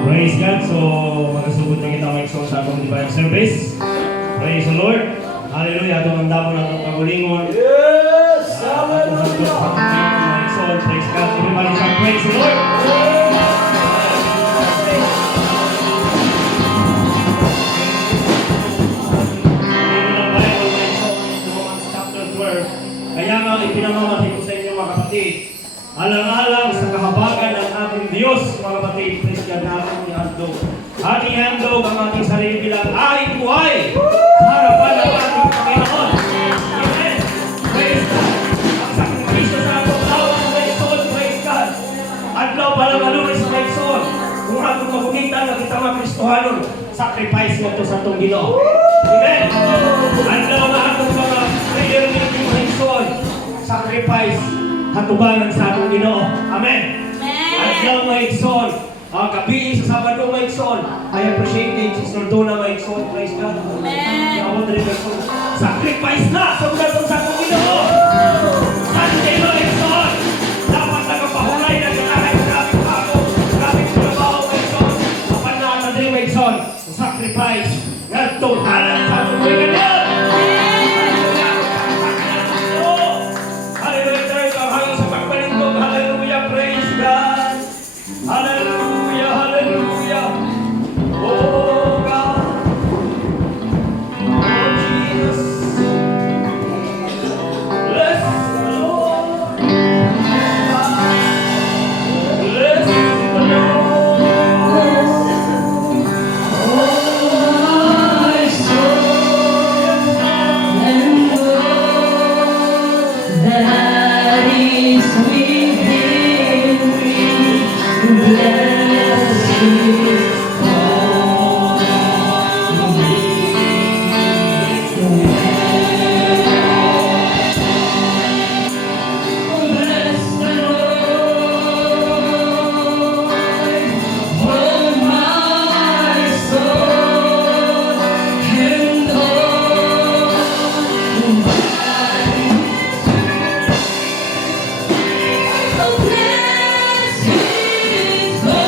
Praise God. So, magasugod na kita mag-exalt sa akong divine service. Praise the Lord. Hallelujah. Itong ang damo na itong kagulingon. Yes! Hallelujah! Praise God. Everybody shout, praise the Lord. Kaya nga ipinamamahin ko sa inyo mga kapatid, alang-alang sa kahabagan ng ating Diyos, mga kapatid, praise God na ating ihandog. Ating ihandog ang ating sarili bilang ating buhay sa harapan ng ating Panginoon. Amen. Praise God. Ang sakripisyo sa atong lawang may soul, praise God. Adlaw palang alunin sa may soul. Kung atong mabukitan na kita mga Kristohanon, sacrifice nga ito sa atong Ginoo. Amen. Adlaw na atong mga prayer meeting may soul, sacrifice hatubanan sa atong Ginoo. Amen. Adlaw may soul, gabi sa Sabado may soul. I appreciate it, Sister Donna may soul, praise God. Amen. Sacrifice na sa ugatong sa atong Ginoo. Sunday may soul. Dapat nagpahulay na kinahay grabe ako. Grabe trabaho may soul. Dapat na atong may soul. Sacrifice. Ngadto tanan sa atong Ginoo. Hallelujah, hallelujah. Oh God. Oh Jesus. Bless the Lord. Bless the Lord. Oh my soul. And that is within me. Bless His Oh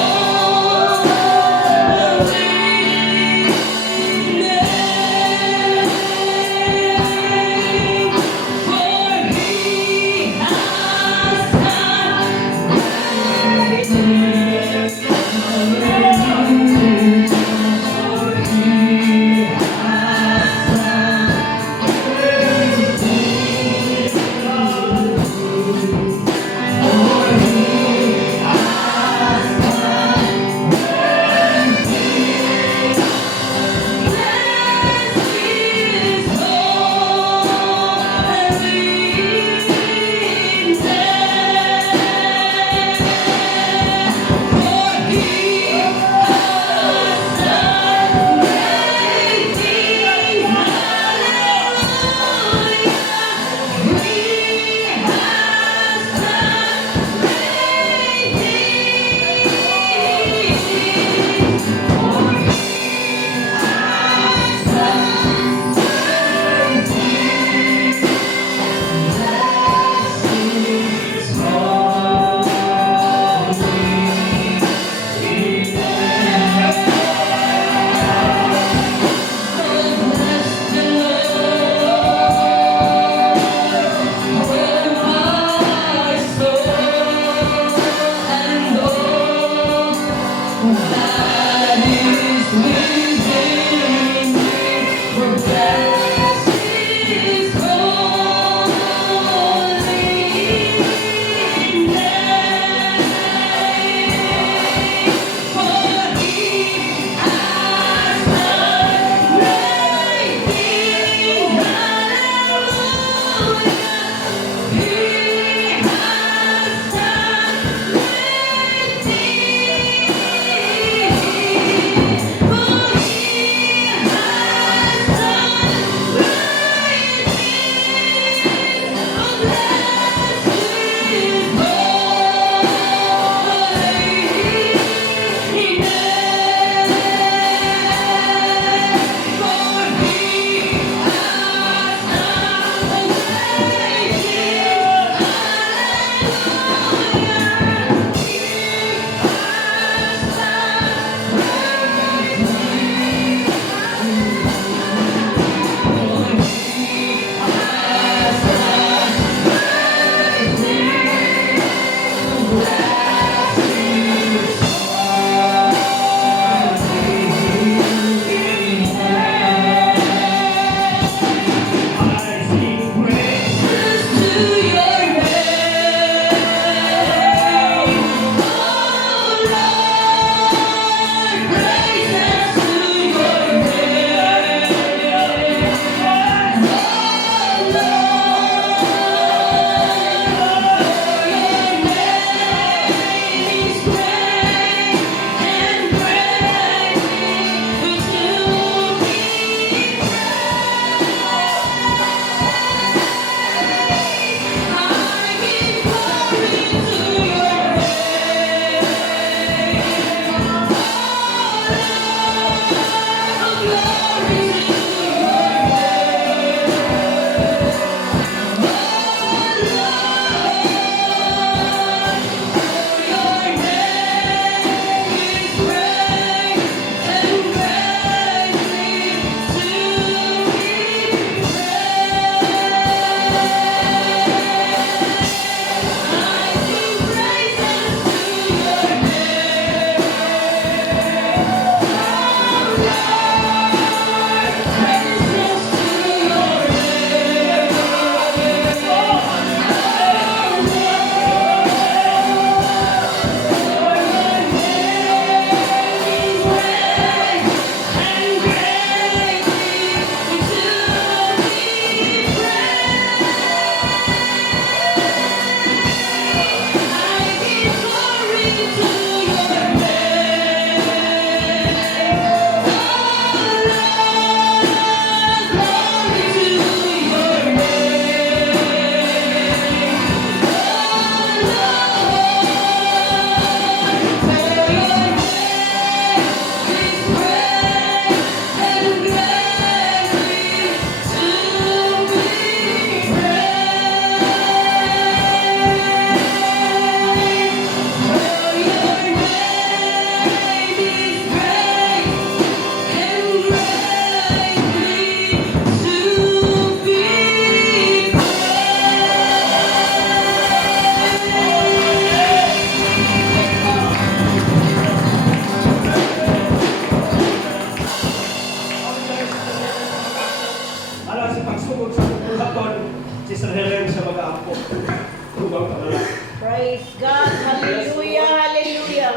Praise God. Hallelujah. Hallelujah.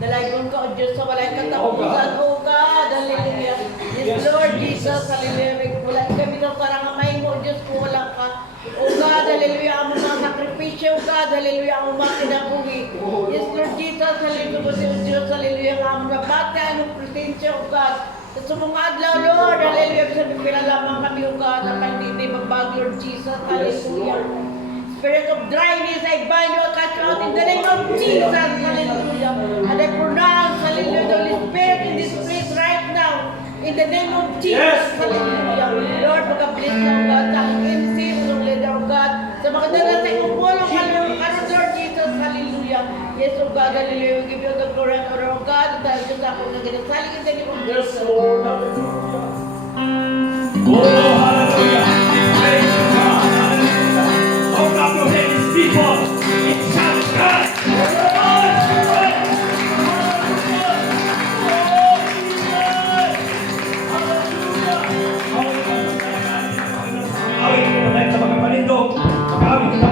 Dalagon ka, O Diyos, sa walay katapusan, O God. Hallelujah. Yes, Lord Jesus. Hallelujah. Wala kami sa parang amay mo, O Diyos, kung wala ka. O God, hallelujah. Ang mga sakripisyo, O God. Hallelujah. Ang mga kinabuhi. Yes, Lord Jesus. Hallelujah. O Diyos, hallelujah. Ang mga bata, anong presensya, O God. Sa sumong adlaw, Lord. Hallelujah. Sa pipila lamang kami, O God. Na hindi magbag, Lord Jesus. Hallelujah. Spirit of dryness, I bind you, cast you out in the name of Jesus, hallelujah. And I pronounce, hallelujah, the Holy Spirit in this place right now, in the name of Jesus, hallelujah. Lord, mag-bless na, O God, sa aking MC, sa leader, O God, sa mga dagat sa upulong, hallelujah, Lord Jesus, hallelujah. Yes, O God, hallelujah, we give you the glory and honor, O God, dahil sa ako na ginasaling in the name of Jesus. Yes, Lord. Hallelujah. Oh, hallelujah. Praise God. Hallelujah. Open up your hands, people. It's time, God. Awit kita mga kapalindog. Mag-awit kita